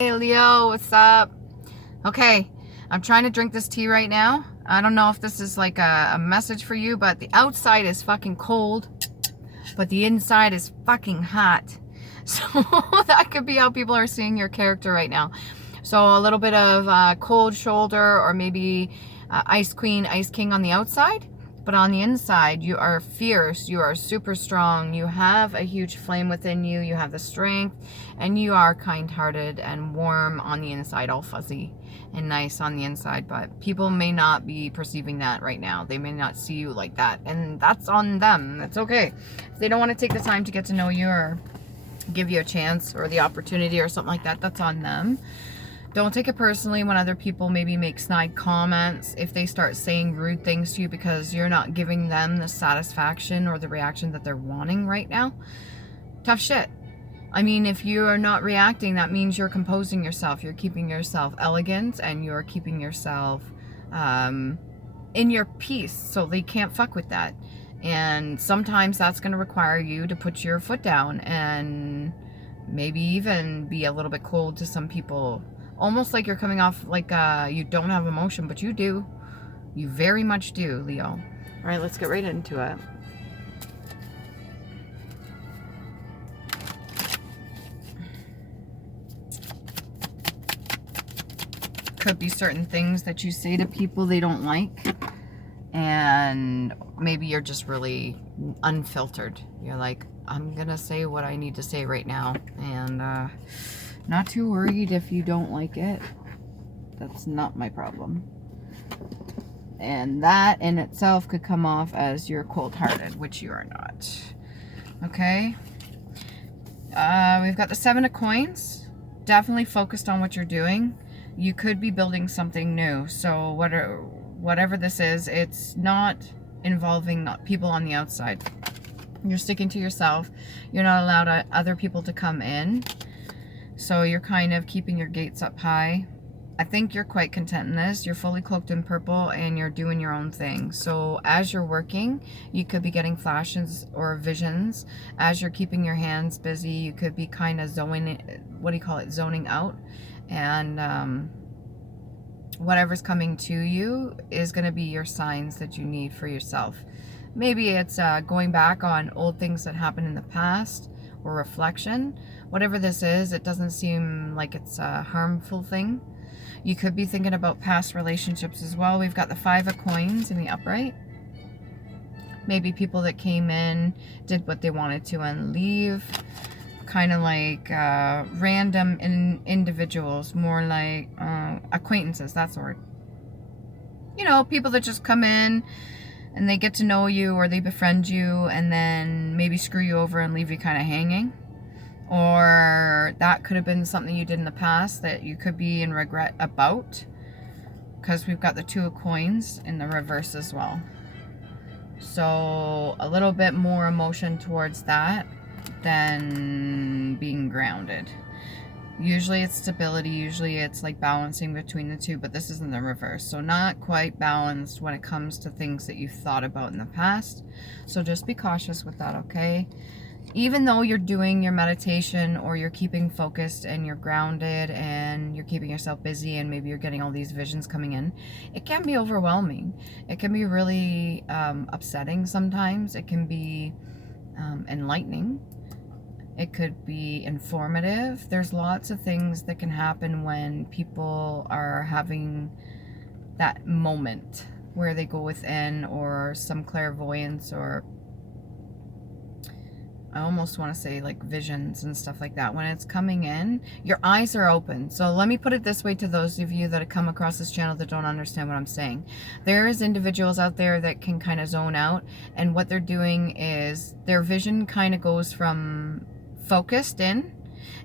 Hey Leo, what's up? Okay, I'm trying to drink this tea right now. I don't know if this is like a message for you, but the outside is fucking cold, but the inside is fucking hot. So that could be how people are seeing your character right now. So a little bit of cold shoulder, or maybe Ice Queen, Ice King on the outside. But on the inside, you are fierce, you are super strong, you have a huge flame within you, you have the strength, and you are kind-hearted and warm on the inside, all fuzzy and nice on the inside. But people may not be perceiving that right now. They may not see you like that, and that's on them. That's okay. If they don't want to take the time to get to know you or give you a chance or the opportunity or something like that, that's on them. Don't take it personally when other people maybe make snide comments, if they start saying rude things to you because you're not giving them the satisfaction or the reaction that they're wanting right now. Tough shit. I mean, if you are not reacting, that means you're composing yourself, you're keeping yourself elegant, and you're keeping yourself in your peace, so they can't fuck with that. And sometimes that's going to require you to put your foot down and maybe even be a little bit cold to some people. Almost like you're coming off like you don't have emotion, but you do. You very much do, Leo. All right, let's get right into it. Could be certain things that you say to people they don't like, and maybe you're just really unfiltered. You're like, I'm gonna say what I need to say right now, and not too worried if you don't like it. That's not my problem. And that in itself could come off as you're cold-hearted, which you are not. Okay? We've got the 7 of coins. Definitely focused on what you're doing. You could be building something new. So whatever this is, it's not involving people on the outside. You're sticking to yourself. You're not allowed other people to come in. So you're kind of keeping your gates up high. I think you're quite content in this. You're fully cloaked in purple and you're doing your own thing. So as you're working, you could be getting flashes or visions. As you're keeping your hands busy, you could be kind of zoning out. And whatever's coming to you is going to be your signs that you need for yourself. Maybe it's going back on old things that happened in the past, or reflection. Whatever this is, it doesn't seem like it's a harmful thing. You could be thinking about past relationships as well. We've got the 5 of coins in the upright. Maybe people that came in, did what they wanted to and leave. Kind of like random individuals, more like acquaintances, that's the word. You know, people that just come in and they get to know you, or they befriend you and then maybe screw you over and leave you kind of hanging. Or that could have been something you did in the past that you could be in regret about, because we've got the 2 of coins in the reverse as well. So a little bit more emotion towards that than being grounded. Usually it's stability, usually it's like balancing between the two, but this is in the reverse. So not quite balanced when it comes to things that you've thought about in the past. So just be cautious with that, okay? Even though you're doing your meditation, or you're keeping focused and you're grounded and you're keeping yourself busy, and maybe you're getting all these visions coming in, it can be overwhelming. It can be really upsetting sometimes. It can be enlightening. It could be informative. There's lots of things that can happen when people are having that moment where they go within, or some clairvoyance, or I almost want to say like visions and stuff like that. When it's coming in, your eyes are open. So let me put it this way to those of you that have come across this channel that don't understand what I'm saying. There's individuals out there that can kind of zone out, and what they're doing is their vision kind of goes from focused in,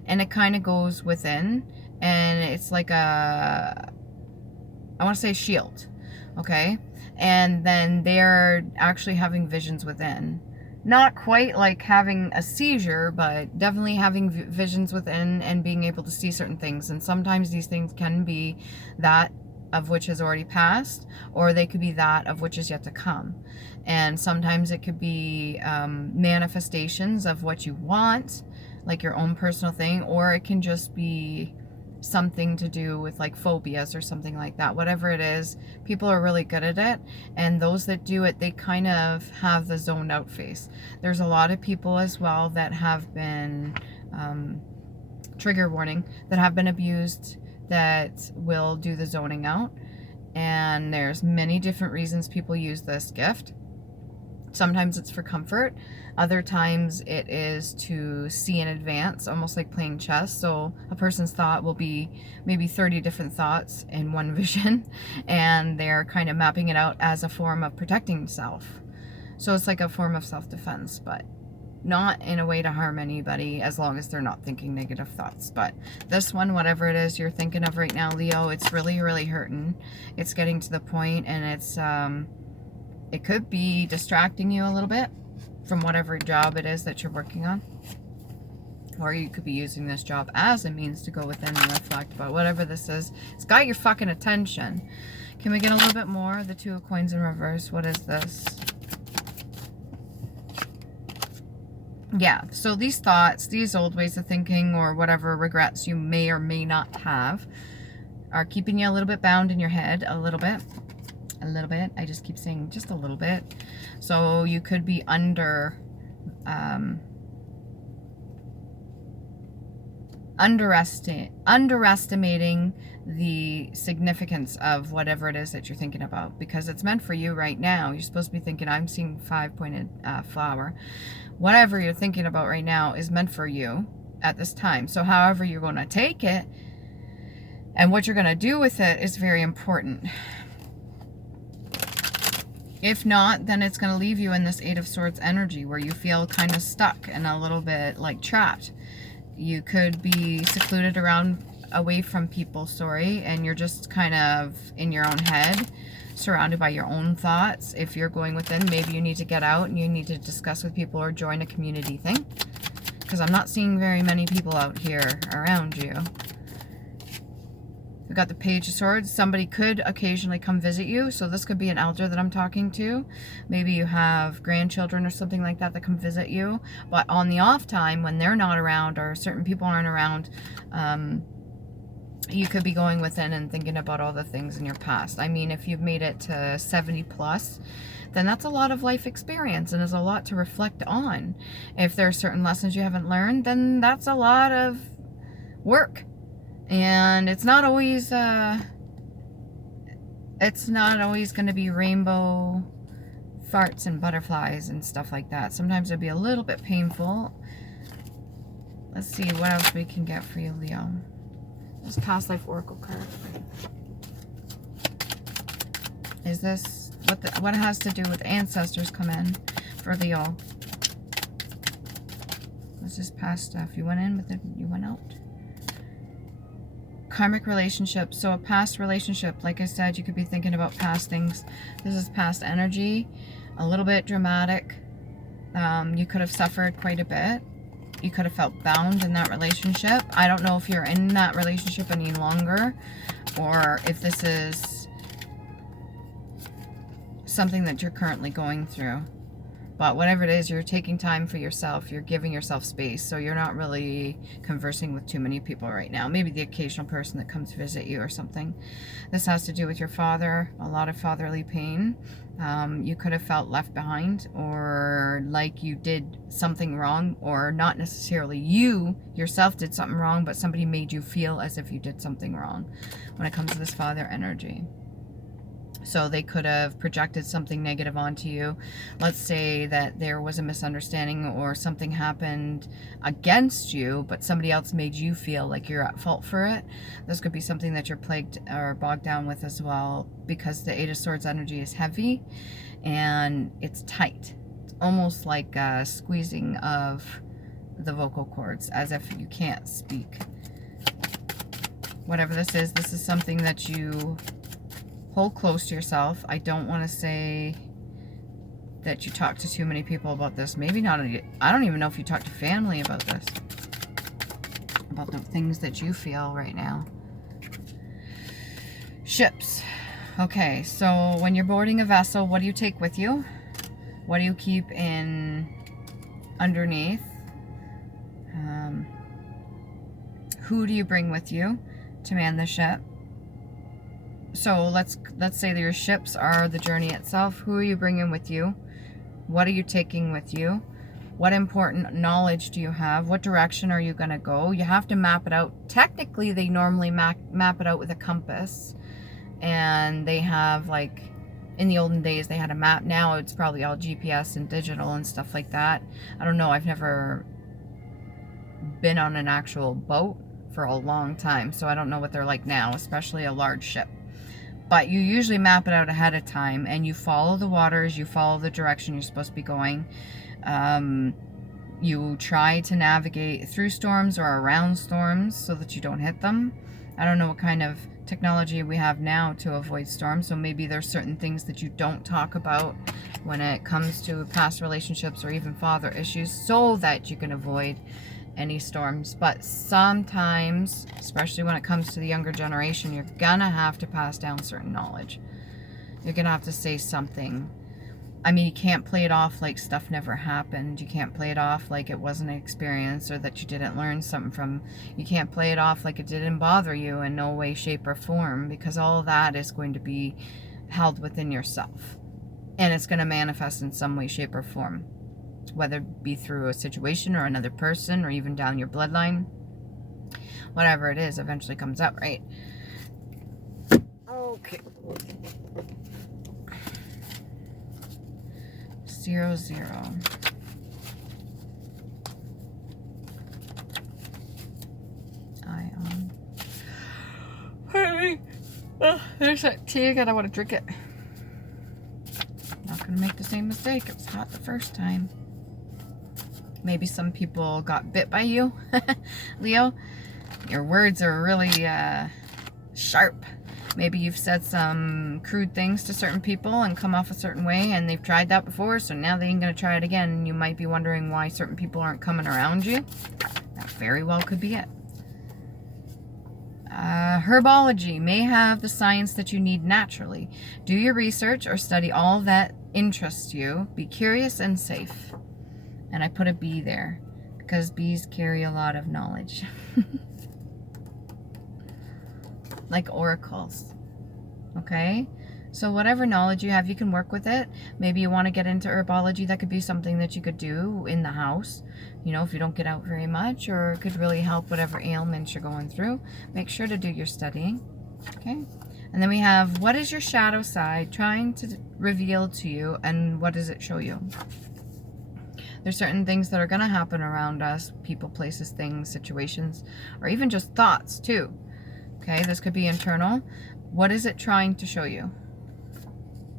and it kind of goes within, and it's like I want to say shield, okay? And then they're actually having visions within. Not quite like having a seizure, but definitely having visions within and being able to see certain things. And sometimes these things can be that of which has already passed, or they could be that of which is yet to come. And sometimes it could be manifestations of what you want, like your own personal thing, or it can just be something to do with like phobias or something like that. Whatever it is, people are really good at it, and those that do it, they kind of have the zoned out face. There's a lot of people as well that have been, trigger warning, that have been abused, that will do the zoning out. And there's many different reasons people use this gift. Sometimes it's for comfort. Other times it is to see in advance, almost like playing chess. So a person's thought will be maybe 30 different thoughts in one vision, and they're kind of mapping it out as a form of protecting self. So it's like a form of self-defense, but not in a way to harm anybody, as long as they're not thinking negative thoughts. But this one, whatever it is you're thinking of right now, Leo, it's really, really hurting. It's getting to the point, and it's it could be distracting you a little bit from whatever job it is that you're working on. Or you could be using this job as a means to go within and reflect. But whatever this is, it's got your fucking attention. Can we get a little bit more? The Two of Coins in reverse. What is this? Yeah, so these thoughts, these old ways of thinking, or whatever regrets you may or may not have, are keeping you a little bit bound in your head, a little bit. A little bit. I just keep saying just a little bit. So you could be underestimating the significance of whatever it is that you're thinking about, because it's meant for you right now. You're supposed to be thinking, I'm seeing 5-pointed flower. Whatever you're thinking about right now is meant for you at this time. So however you're going to take it and what you're going to do with it is very important. If not, then it's going to leave you in this Eight of Swords energy where you feel kind of stuck and a little bit like trapped. You could be secluded around, away from people, and you're just kind of in your own head, surrounded by your own thoughts. If you're going within, maybe you need to get out and you need to discuss with people or join a community thing. Because I'm not seeing very many people out here around you. We've got the Page of Swords. Somebody could occasionally come visit you. So this could be an elder that I'm talking to. Maybe you have grandchildren or something like that that come visit you. But on the off time, when they're not around or certain people aren't around, you could be going within and thinking about all the things in your past. I mean, if you've made it to 70 plus, then that's a lot of life experience and is a lot to reflect on. If there are certain lessons you haven't learned, then that's a lot of work. And it's not always going to be rainbow farts and butterflies and stuff like that. Sometimes it'll be a little bit painful. Let's see what else we can get for you, Leo. This past life oracle card. Is this what has to do with ancestors come in for Leo? This is past stuff. You went in, but then you went out. Karmic relationship. So a past relationship, like I said, you could be thinking about past things. This is past energy, a little bit dramatic. You could have suffered quite a bit. You could have felt bound in that relationship. I don't know if you're in that relationship any longer, or if this is something that you're currently going through. But whatever it is, you're taking time for yourself. You're giving yourself space. So you're not really conversing with too many people right now. Maybe the occasional person that comes to visit you or something. This has to do with your father. A lot of fatherly pain. You could have felt left behind, or like you did something wrong, or not necessarily you yourself did something wrong, but somebody made you feel as if you did something wrong when it comes to this father energy. So they could have projected something negative onto you. Let's say that there was a misunderstanding or something happened against you, but somebody else made you feel like you're at fault for it. This could be something that you're plagued or bogged down with as well, because the Eight of Swords energy is heavy and it's tight. It's almost like a squeezing of the vocal cords, as if you can't speak. Whatever this is something that you hold close to yourself. I don't want to say that you talk to too many people about this. Maybe not. I don't even know if you talk to family about this. About the things that you feel right now. Ships. Okay, so when you're boarding a vessel, what do you take with you? What do you keep in underneath? Who do you bring with you? to man the ship. So let's say that your ships are the journey itself. Who are you bringing with you? What are you taking with you? What important knowledge do you have? What direction are you going to go? You have to map it out. Technically, they normally map it out with a compass. And they have, like, in the olden days, they had a map. Now it's probably all GPS and digital and stuff like that. I don't know. I've never been on an actual boat for a long time. So I don't know what they're like now, especially a large ship. But you usually map it out ahead of time. And you follow the waters. You follow the direction you're supposed to be going. You try to navigate through storms or around storms so that you don't hit them. I don't know what kind of technology we have now to avoid storms, so maybe there's certain things that you don't talk about when it comes to past relationships or even father issues so that you can avoid any storms. But sometimes, especially when it comes to the younger generation, you're gonna have to pass down certain knowledge. You're gonna have to say something. I mean, you can't play it off like stuff never happened. You can't play it off like it wasn't an experience or that you didn't learn something from. You can't play it off like it didn't bother you in no way, shape, or form, because all of that is going to be held within yourself. And it's going to manifest in some way, shape, or form, whether it be through a situation or another person or even down your bloodline. Whatever it is eventually comes out, right? Okay. 0, 0. Ion. Oh, there's that tea again. I want to drink it. Not going to make the same mistake. It was hot the first time. Maybe some people got bit by you, Leo. Your words are really sharp. Maybe you've said some crude things to certain people and come off a certain way, and they've tried that before, so now they ain't going to try it again. And you might be wondering why certain people aren't coming around you. That very well could be it. Herbology may have the science that you need naturally. Do your research or study all that interests you. Be curious and safe. And I put a bee there because bees carry a lot of knowledge. Like oracles. Okay? So whatever knowledge you have, you can work with it. Maybe you want to get into herbology. That could be something that you could do in the house. You know, if you don't get out very much, or it could really help whatever ailments you're going through. Make sure to do your studying. Okay? And then we have, what is your shadow side trying to reveal to you, and what does it show you? There's certain things that are going to happen around us. People, places, things, situations, or even just thoughts too. Okay, this could be internal. What is it trying to show you?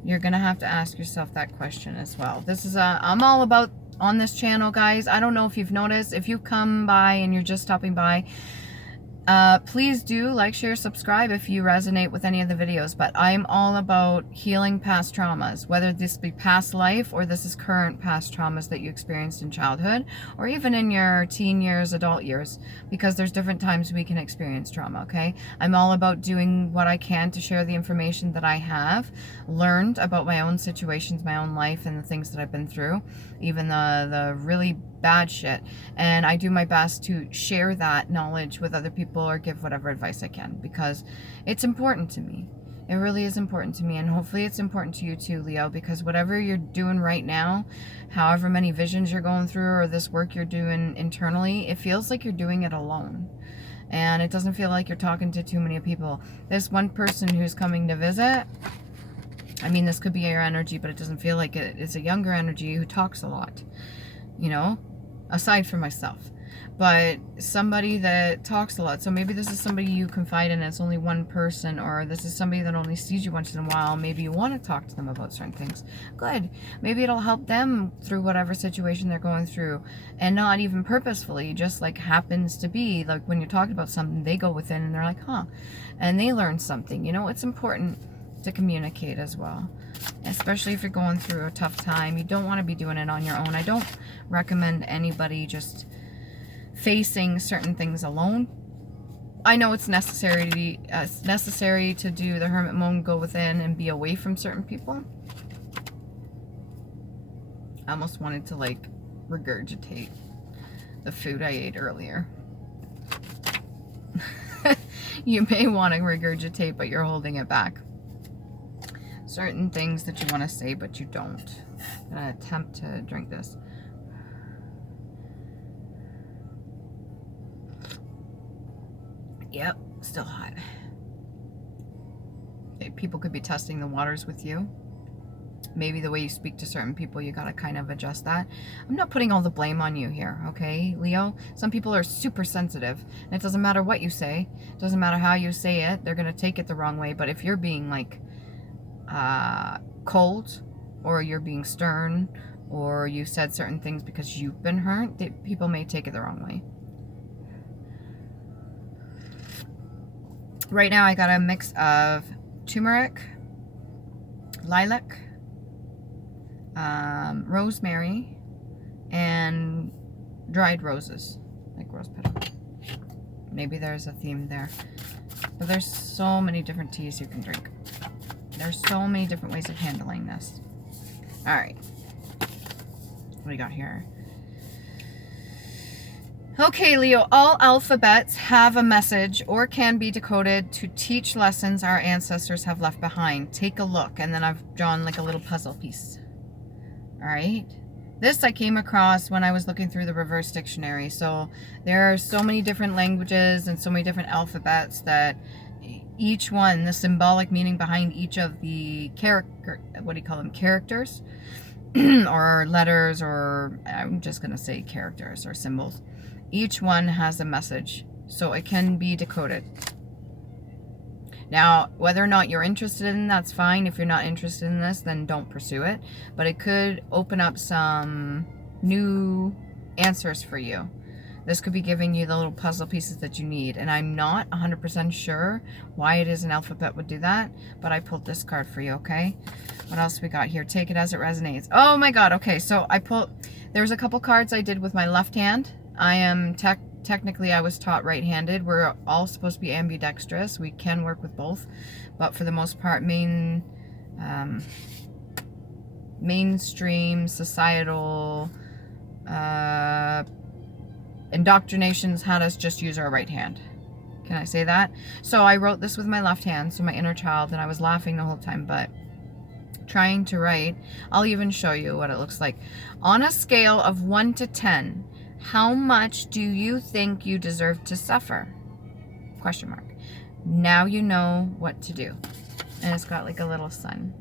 You're going to have to ask yourself that question as well. This is I'm all about on this channel, guys. I don't know if you've noticed. If you come by and you're just stopping by, please do like, share, subscribe if you resonate with any of the videos. But I'm all about healing past traumas, whether this be past life or this is current past traumas that you experienced in childhood or even in your teen years, adult years, because there's different times we can experience trauma, okay? I'm all about doing what I can to share the information that I have learned about my own situations, my own life, and the things that I've been through, even the really bad shit. And I do my best to share that knowledge with other people or give whatever advice I can, because it's important to me. It really is important to me, and hopefully it's important to you too, Leo, because whatever you're doing right now, however many visions you're going through or this work you're doing internally, it feels like you're doing it alone. And it doesn't feel like you're talking to too many people. This one person who's coming to visit, I mean, this could be your energy, but it doesn't feel like it. It's a younger energy who talks a lot, you know, aside from myself. But somebody that talks a lot. So maybe this is somebody you confide in, it's only one person, or this is somebody that only sees you once in a while. Maybe you want to talk to them about certain things. Good. Maybe it'll help them through whatever situation they're going through, and not even purposefully, just like happens to be. Like when you're talking about something, they go within and they're like, huh, and they learn something. You know, it's important to communicate as well, especially if you're going through a tough time. You don't want to be doing it on your own. I don't recommend anybody just facing certain things alone. I know it's necessary to do the hermit mode, go within and be away from certain people. I almost wanted to like regurgitate the food I ate earlier. you may want to regurgitate, but you're holding it back. Certain things that you want to say, but you don't. I'm going to attempt to drink this. Yep, still hot. People could be testing the waters with you. Maybe the way you speak to certain people, you gotta kind of adjust that. I'm not putting all the blame on you here, okay, Leo? Some people are super sensitive, and it doesn't matter what you say. It doesn't matter how you say it. They're gonna take it the wrong way. But if you're being like cold, or you're being stern, or you said certain things because you've been hurt, people may take it the wrong way. Right now I got a mix of turmeric, lilac, rosemary, and dried roses, like rose petal. Maybe there's a theme there. But there's so many different teas you can drink. There's so many different ways of handling this. Alright. What do we got here? Okay, Leo, all alphabets have a message or can be decoded to teach lessons our ancestors have left behind. Take a look. And then I've drawn like a little puzzle piece. All right. This I came across when I was looking through the reverse dictionary. So there are so many different languages and so many different alphabets that each one, the symbolic meaning behind each of the characters or letters, or I'm just going to say characters or symbols. Each one has a message, so it can be decoded. Now, whether or not you're interested in that's fine. If you're not interested in this, then don't pursue it. But it could open up some new answers for you. This could be giving you the little puzzle pieces that you need. And I'm not 100% sure why it is an alphabet would do that, but I pulled this card for you, okay? What else we got here? Take it as it resonates. Oh my God, okay, so there's a couple cards I did with my left hand. I am technically I was taught right-handed. We're all supposed to be ambidextrous. We can work with both, but for the most part, mainstream societal indoctrinations had us just use our right hand. Can I say that? So I wrote this with my left hand, so my inner child, and I was laughing the whole time, but trying to write. I'll even show you what it looks like. On a scale of 1 to 10, how much do you think you deserve to suffer? Question mark. Now you know what to do. And it's got like a little sun.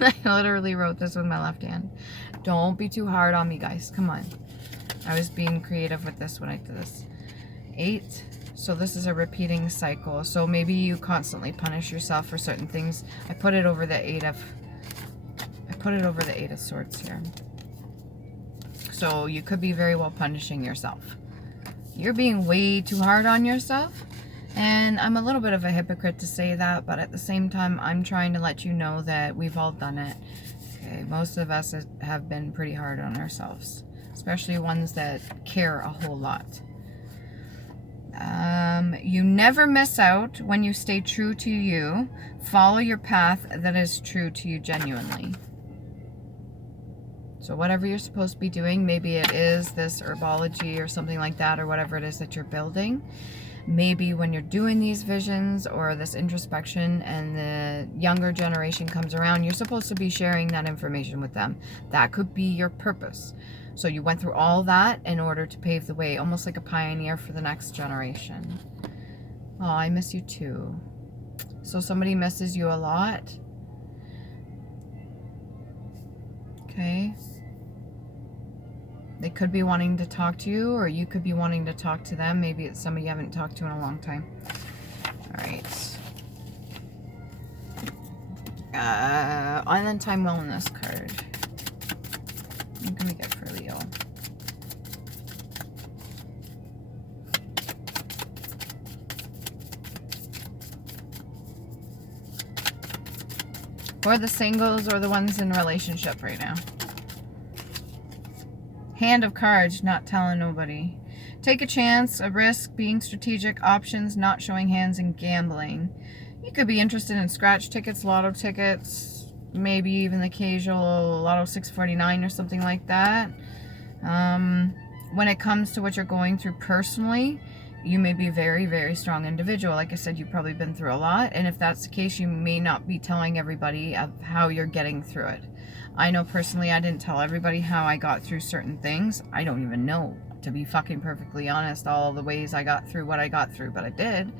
I literally wrote this with my left hand. Don't be too hard on me, guys. Come on. I was being creative with this when I did this. 8. So this is a repeating cycle. So maybe you constantly punish yourself for certain things. I put it over the 8 of Swords here. So you could be very well punishing yourself. You're being way too hard on yourself. And I'm a little bit of a hypocrite to say that, but at the same time, I'm trying to let you know that we've all done it. Okay, most of us have been pretty hard on ourselves, especially ones that care a whole lot. You never miss out when you stay true to you. Follow your path that is true to you genuinely. So whatever you're supposed to be doing, maybe it is this herbology or something like that, or whatever it is that you're building. Maybe when you're doing these visions or this introspection and the younger generation comes around, you're supposed to be sharing that information with them. That could be your purpose. So you went through all that in order to pave the way, almost like a pioneer for the next generation. Oh, I miss you too. So somebody misses you a lot. Okay. They could be wanting to talk to you, or you could be wanting to talk to them. Maybe it's somebody you haven't talked to in a long time. All right. Island Time Wellness card. What can we get for Leo? For the singles or the ones in a relationship right now. Hand of Cards, not telling nobody. Take a chance, a risk, being strategic, options, not showing hands, and gambling. You could be interested in scratch tickets, lotto tickets, maybe even the occasional Lotto 649 or something like that. When it comes to what you're going through personally, You may be a very, very strong individual. Like I said, you've probably been through a lot. And if that's the case, you may not be telling everybody of how you're getting through it. I know personally, I didn't tell everybody how I got through certain things. I don't even know, to be fucking perfectly honest, all the ways I got through what I got through, but I did.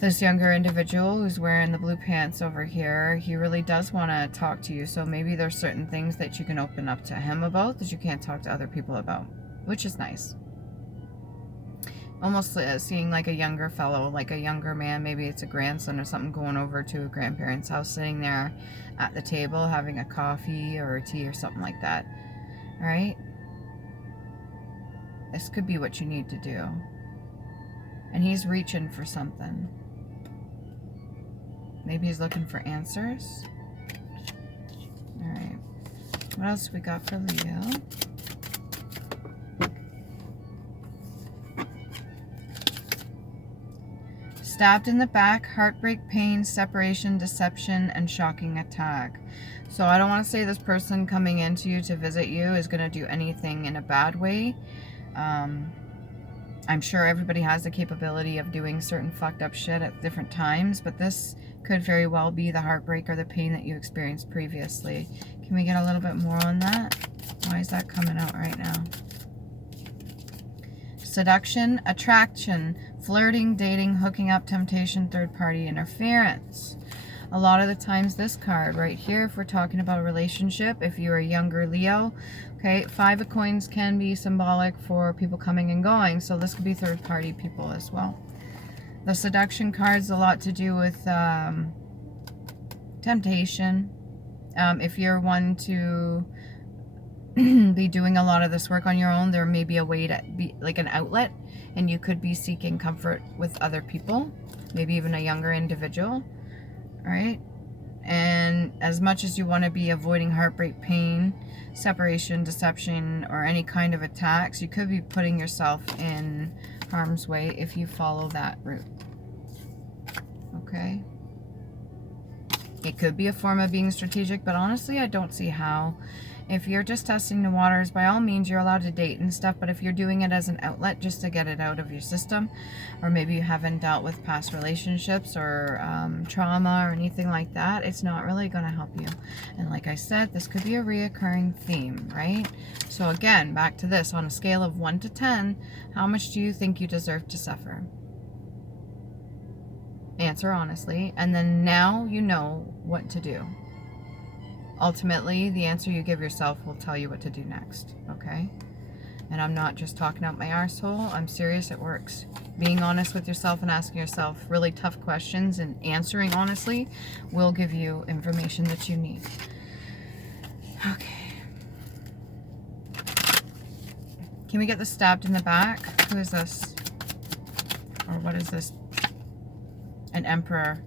This younger individual who's wearing the blue pants over here, he really does want to talk to you. So maybe there's certain things that you can open up to him about that you can't talk to other people about, which is nice. Almost seeing like a younger fellow, like a younger man, maybe it's a grandson or something, going over to a grandparent's house, sitting there at the table having a coffee or a tea or something like that. All right? This could be what you need to do. And he's reaching for something. Maybe he's looking for answers. All right. What else we got for Leo? Stabbed in the back, heartbreak, pain, separation, deception, and shocking attack. So I don't want to say this person coming into you to visit you is going to do anything in a bad way. I'm sure everybody has the capability of doing certain fucked up shit at different times, but this could very well be the heartbreak or the pain that you experienced previously. Can we get a little bit more on that? Why is that coming out right now? Seduction, attraction, flirting, dating, hooking up, temptation, third-party interference. A lot of the times this card right here, if we're talking about a relationship, if you're a younger Leo, okay, 5 of coins can be symbolic for people coming and going, so this could be third-party people as well. The seduction card's a lot to do with temptation. If you're one to be doing a lot of this work on your own, there may be a way to be like an outlet, and you could be seeking comfort with other people, maybe even a younger individual. All right, and as much as you want to be avoiding heartbreak, pain, separation, deception, or any kind of attacks, you could be putting yourself in harm's way if you follow that route. Okay, it could be a form of being strategic, but honestly I don't see how. If you're just testing the waters, by all means you're allowed to date and stuff, but if you're doing it as an outlet just to get it out of your system, or maybe you haven't dealt with past relationships or trauma or anything like that, it's not really going to help you. And like I said, this could be a reoccurring theme, right? So again, back to this, on a scale of 1 to 10, how much do you think you deserve to suffer? Answer honestly, and then now you know what to do. Ultimately, the answer you give yourself will tell you what to do next, okay? And I'm not just talking out my arsehole. I'm serious, it works. Being honest with yourself and asking yourself really tough questions and answering honestly will give you information that you need. Okay. Can we get the stabbed in the back? Who is this? Or what is this? An emperor.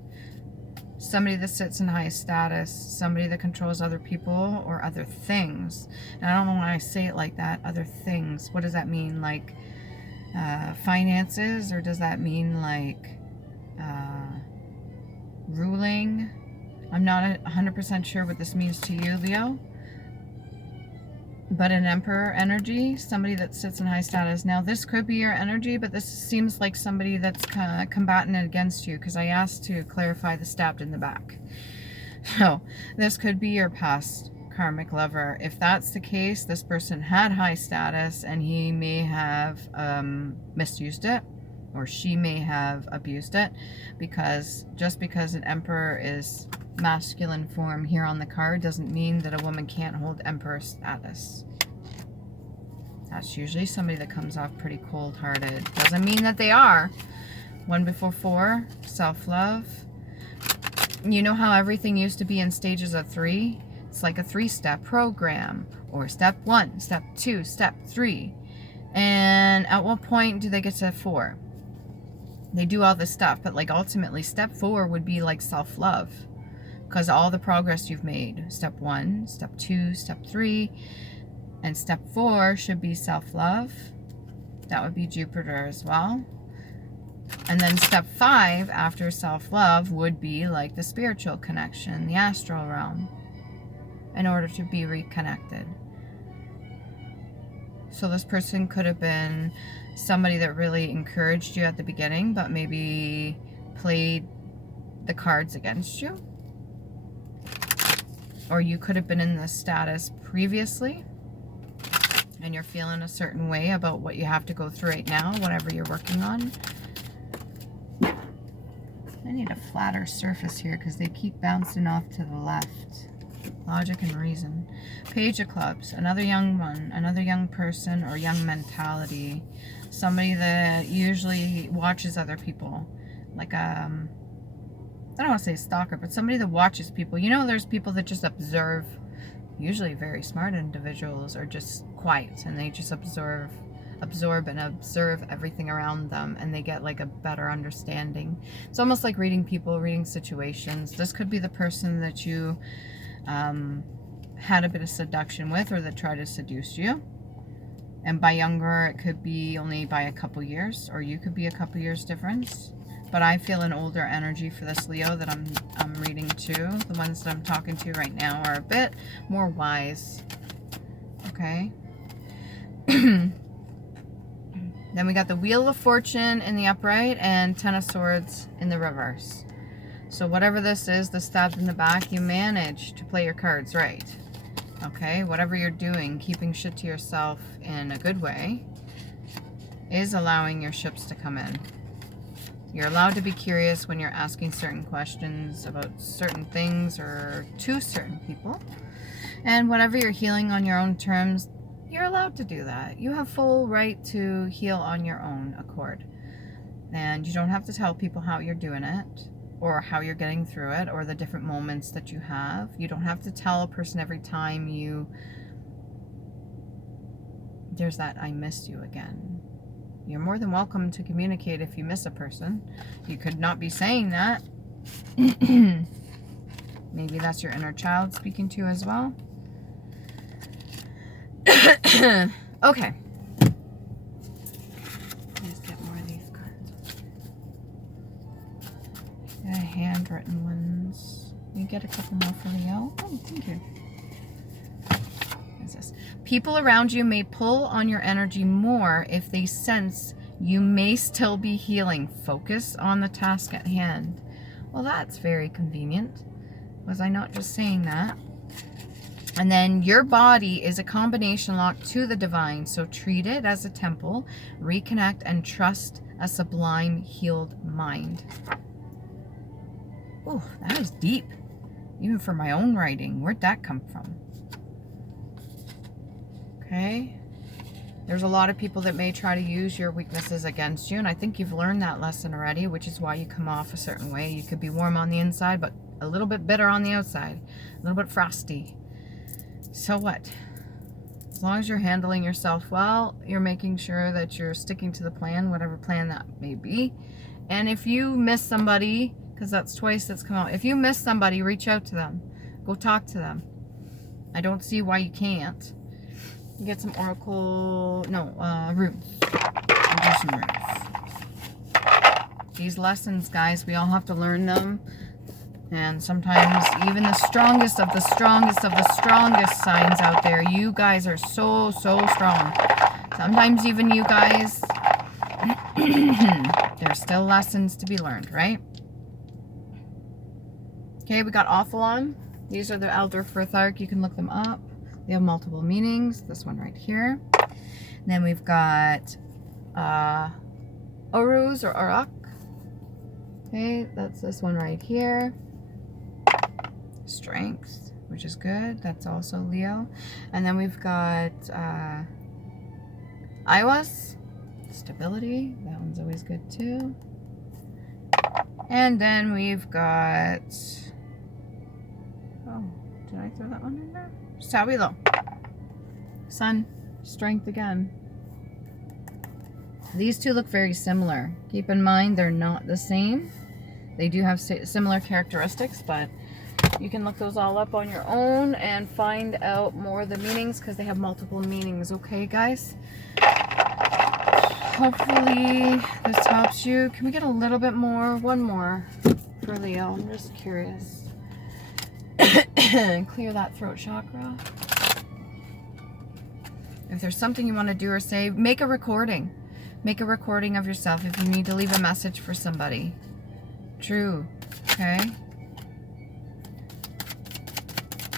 Somebody that sits in high status, somebody that controls other people or other things. And I don't know why I say it like that, other things. What does that mean? Like finances, or does that mean like ruling? I'm not 100% sure what this means to you, Leo. But an emperor energy, somebody that sits in high status. Now this could be your energy, but this seems like somebody that's combating it against you, because I asked to clarify the stabbed in the back. So this could be your past karmic lover. If that's the case, this person had high status and he may have misused it, or she may have abused it, because just because an emperor is masculine form here on the card doesn't mean that a woman can't hold emperor status. That's usually somebody that comes off pretty cold-hearted. Doesn't mean that they are. 1 before 4, self-love. You know how everything used to be in stages of 3? It's like a 3-step program, or step 1, step 2, step 3. And at what point do they get to 4? They do all this stuff, but like ultimately step 4 would be like self-love, because all the progress you've made. Step 1, step 2, step 3, and step 4 should be self-love. That would be Jupiter as well. And then step 5 after self-love would be like the spiritual connection, the astral realm, in order to be reconnected. So this person could have been somebody that really encouraged you at the beginning, but maybe played the cards against you. Or you could have been in this status previously, and you're feeling a certain way about what you have to go through right now, whatever you're working on. I need a flatter surface here because they keep bouncing off to the left. Logic and reason. Page of Clubs, another young one, another young person or young mentality. Somebody that usually watches other people. Like I don't want to say stalker, but somebody that watches people. You know, there's people that just observe. Usually very smart individuals are just quiet and they just absorb and observe everything around them, and they get like a better understanding. It's almost like reading people, reading situations. This could be the person that you had a bit of seduction with, or that tried to seduce you. And by younger, it could be only by a couple years, or you could be a couple years difference. But I feel an older energy for this Leo that I'm reading to. The ones that I'm talking to right now are a bit more wise. Okay. Then we got the Wheel of Fortune in the upright and Ten of Swords in the reverse. So whatever this is, the stab in the back, you manage to play your cards right. Okay, whatever you're doing, keeping shit to yourself in a good way, is allowing your ships to come in. You're allowed to be curious when you're asking certain questions about certain things or to certain people. And whatever you're healing on your own terms, you're allowed to do that. You have full right to heal on your own accord. And you don't have to tell people how you're doing it, or how you're getting through it, or the different moments that you have. You don't have to tell a person every time there's that I missed you again. You're more than welcome to communicate if you miss a person. You could not be saying that. Maybe that's your inner child speaking to you as well. Okay. Let's get more of these cards. Handwritten ones. You get a couple more for Leo. Oh, thank you. What is this? People around you may pull on your energy more if they sense you may still be healing. Focus on the task at hand. Well, that's very convenient. Was I not just saying that? And then your body is a combination lock to the divine, so treat it as a temple, reconnect, and trust a sublime, healed mind. Oh, that is deep. Even for my own writing. Where'd that come from? Okay. There's a lot of people that may try to use your weaknesses against you, and I think you've learned that lesson already, which is why you come off a certain way. You could be warm on the inside, but a little bit bitter on the outside. A little bit frosty. So what? As long as you're handling yourself well, you're making sure that you're sticking to the plan, whatever plan that may be. And if you miss somebody, because that's twice that's come out, if you miss somebody, reach out to them. Go talk to them. I don't see why you can't. You get some oracle, runes. Do some runes. These lessons, guys, we all have to learn them. And sometimes even the strongest of the strongest of the strongest signs out there, you guys are so strong. Sometimes even you guys, there's still lessons to be learned, right? Okay, we got Ophalon. These are the Elder Firth Arc. You can look them up. They have multiple meanings. This one right here. And then we've got Oruz or Arak. Okay, that's this one right here. Strength, which is good. That's also Leo. And then we've got Iwas, stability. That one's always good too. And then we've got, oh, did I throw that one in there? Sawilo. Sun, strength again. These two look very similar. Keep in mind they're not the same. They do have similar characteristics, but you can look those all up on your own and find out more of the meanings because they have multiple meanings. Okay, guys? Hopefully this helps you. Can we get a little bit more? One more for Leo. I'm just curious. Clear that throat chakra. If there's something you want to do or say, make a recording. Make a recording of yourself if you need to leave a message for somebody. True. Okay?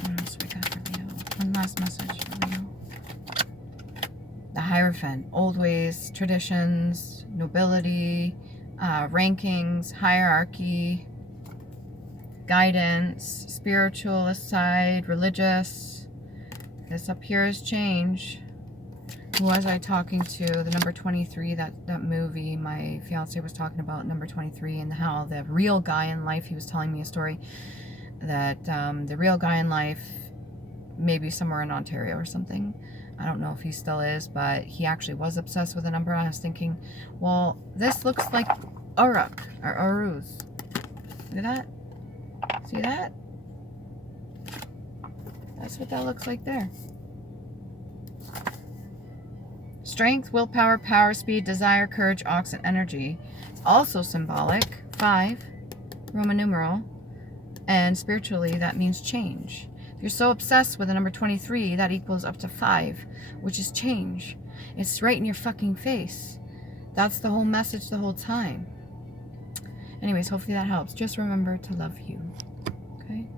What else we got for Leo? One last message for Leo. The Hierophant. Old ways, traditions, nobility, rankings, hierarchy, guidance, spiritual side, religious. This up here is change. Who was I talking to? The number 23, that movie my fiance was talking about, number 23, and how the real guy in life, he was telling me a story that the real guy in life, maybe somewhere in Ontario or something, I don't know if he still is, but he actually was obsessed with a number. I was thinking, well, this looks like Uruk or Uruz. Look at that. See that? That's what that looks like there. Strength, willpower, power, speed, desire, courage, ox, and energy. It's also symbolic. 5, Roman numeral. And spiritually, that means change. If you're so obsessed with the number 23, that equals up to 5, which is change. It's right in your fucking face. That's the whole message the whole time. Anyways, hopefully that helps. Just remember to love you. Okay?